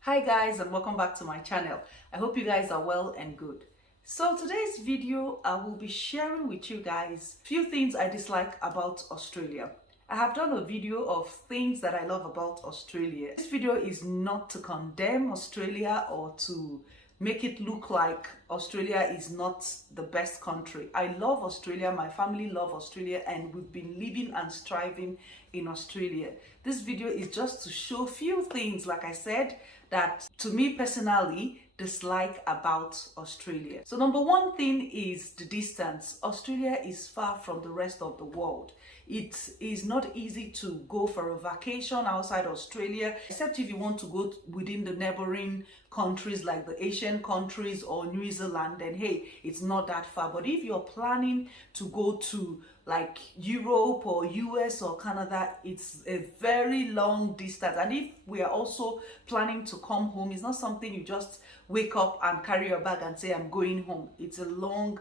Hi guys, and welcome back to my channel. I hope you guys are well and good. So today's video, I will be sharing with you guys a few things I dislike about Australia. I have done a video of things that I love about Australia. This video is not to condemn Australia or to make it look like Australia is not the best country. I love Australia, my family love Australia, and we've been living and striving in Australia. This video is just to show a few things, like I said, that to me personally dislike about Australia. So number one thing is the distance. Australia is far from the rest of the world. It is not easy to go for a vacation outside Australia, except if you want to go within the neighboring countries like the Asian countries or New Zealand, then hey, it's not that far. But if you're planning to go to like Europe or US or Canada, it's a very long distance. And if we are also planning to come home, it's not something you just wake up and carry your bag and say, I'm going home. It's a long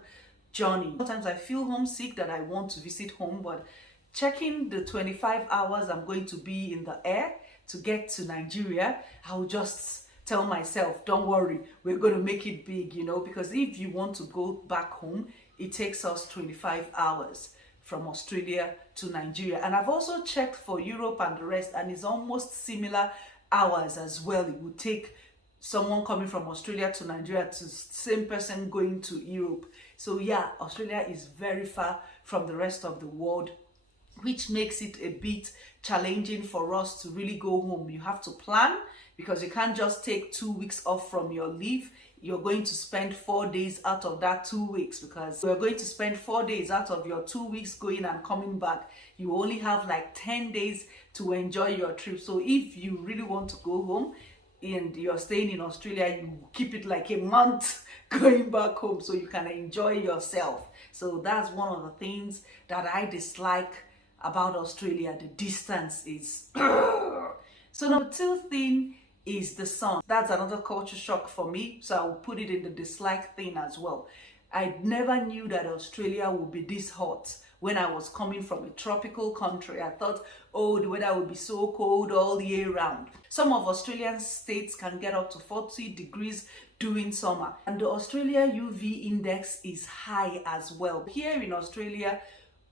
journey. Sometimes I feel homesick that I want to visit home, but checking the 25 hours I'm going to be in the air to get to Nigeria, I'll just tell myself, don't worry, we're going to make it big, you know, because if you want to go back home, it takes us 25 hours from Australia to Nigeria. And I've also checked for Europe and the rest, and it's almost similar hours as well. It would take someone coming from Australia to Nigeria to same person going to Europe. So yeah, Australia is very far from the rest of the world, which makes it a bit challenging for us to really go home. You have to plan, because you can't just take 2 weeks off from your leave. You're going to spend 4 days out of that 2 weeks, because we're going to spend 4 days out of your 2 weeks going and coming back. You only have like 10 days to enjoy your trip. So if you really want to go home and you're staying in Australia, you keep it like a month going back home so you can enjoy yourself. So that's one of the things that I dislike about Australia. The distance is so number two thing is the sun. That's another culture shock for me, so I'll put it in the dislike thing as well. I never knew that Australia would be this hot. When I was coming from a tropical country, I thought, oh, the weather would be so cold all year round. Some of Australian states can get up to 40 degrees during summer, and the Australia UV index is high as well. Here in Australia,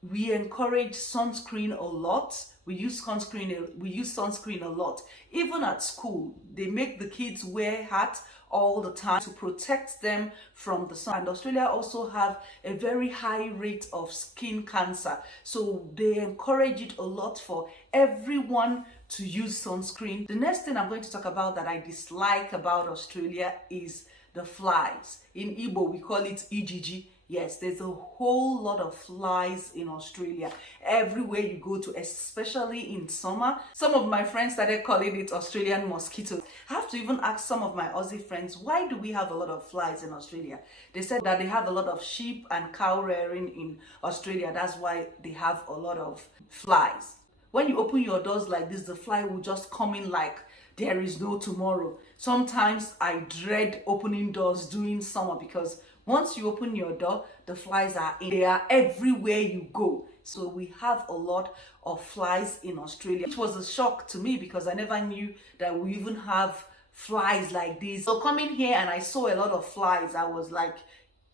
we encourage sunscreen a lot. We use sunscreen a lot. Even at school, they make the kids wear hats all the time to protect them from the sun. And Australia also have a very high rate of skin cancer, so they encourage it a lot for everyone to use sunscreen. The next thing I'm going to talk about that I dislike about Australia is the flies. In Igbo, we call it ijiji. Yes, there's a whole lot of flies in Australia. Everywhere you go to, especially in summer. Some of my friends started calling it Australian mosquitoes. I have to even ask some of my Aussie friends, why do we have a lot of flies in Australia? They said that they have a lot of sheep and cow rearing in Australia. That's why they have a lot of flies. When you open your doors like this, the fly will just come in like there is no tomorrow. Sometimes I dread opening doors during summer, because once you open your door, the flies are in. They are everywhere you go. So we have a lot of flies in Australia, which was a shock to me because I never knew that we even have flies like this. So coming here and I saw a lot of flies, I was like,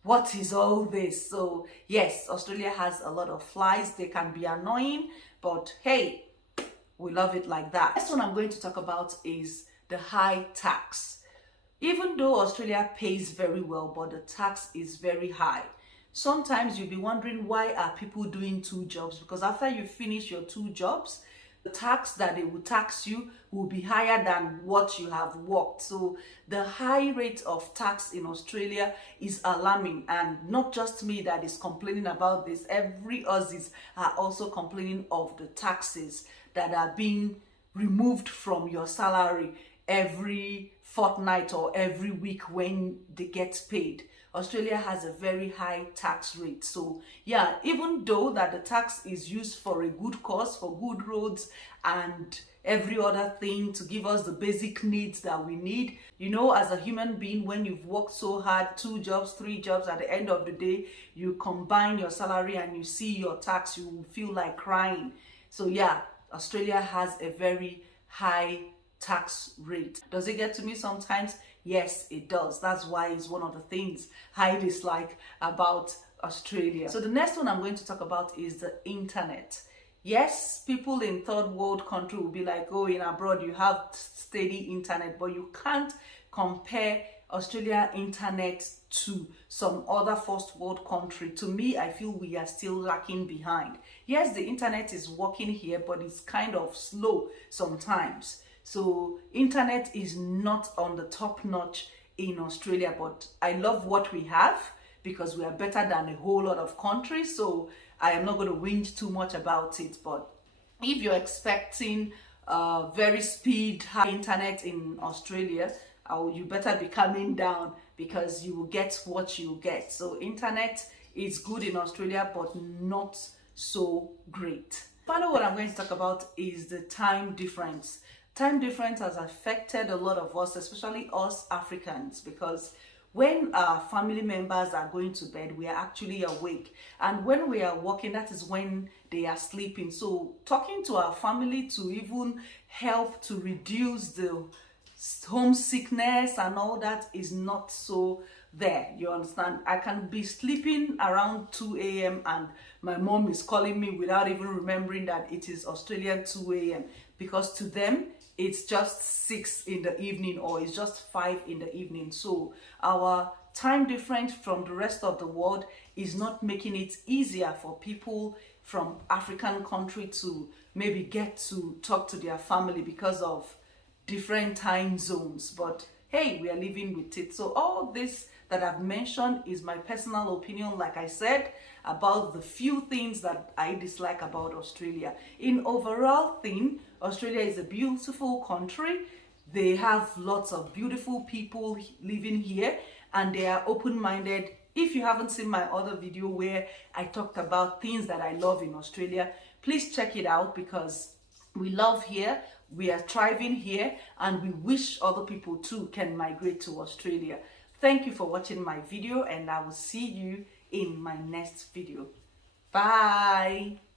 what is all this? So yes, Australia has a lot of flies. They can be annoying, but hey, we love it like that. Next one I'm going to talk about is the high tax. Even though Australia pays very well, but the tax is very high. Sometimes you'll be wondering, why are people doing 2 jobs? Because after you finish your 2 jobs, the tax that they will tax you will be higher than what you have worked. So the high rate of tax in Australia is alarming, and not just me that is complaining about this. Every Aussies are also complaining of the taxes that are being removed from your salary every fortnight or every week when they get paid. Australia has a very high tax rate. So yeah, even though that the tax is used for a good cause, for good roads and every other thing to give us the basic needs that we need, you know, as a human being, when you've worked so hard, 2 jobs, 3 jobs, at the end of the day you combine your salary and you see your tax, you will feel like crying. So yeah, Australia has a very high tax rate. Does it get to me sometimes? Yes, it does. That's why it's one of the things I dislike about Australia. So the next one I'm going to talk about is the internet. Yes, people in third world country will be like, oh, in abroad you have steady internet, but you can't compare Australia internet to some other first world country. To me, I feel we are still lacking behind. Yes, the internet is working here, but it's kind of slow sometimes. So internet is not on the top notch in Australia, but I love what we have because we are better than a whole lot of countries. So I am not going to whinge too much about it. But if you're expecting very high internet in Australia, you better be coming down because you will get what you get. So internet is good in Australia, but not so great. Finally, what I'm going to talk about is the time difference. Time difference has affected a lot of us, especially us Africans, because when our family members are going to bed, we are actually awake. And when we are working, that is when they are sleeping. So talking to our family to even help to reduce the homesickness and all that is not so there. You understand? I can be sleeping around 2 a.m. and my mom is calling me without even remembering that it is Australian 2 a.m. because to them it's just 6 in the evening or it's just 5 in the evening. So our time difference from the rest of the world is not making it easier for people from African country to maybe get to talk to their family because of different time zones. But hey, we are living with it. So all this that I've mentioned is my personal opinion, like I said, about the few things that I dislike about Australia. In overall thing, Australia is a beautiful country. They have lots of beautiful people living here and they are open-minded. If you haven't seen my other video where I talked about things that I love in Australia, please check it out because we love here, we are thriving here, and we wish other people too can migrate to Australia. Thank you for watching my video and I will see you in my next video. Bye.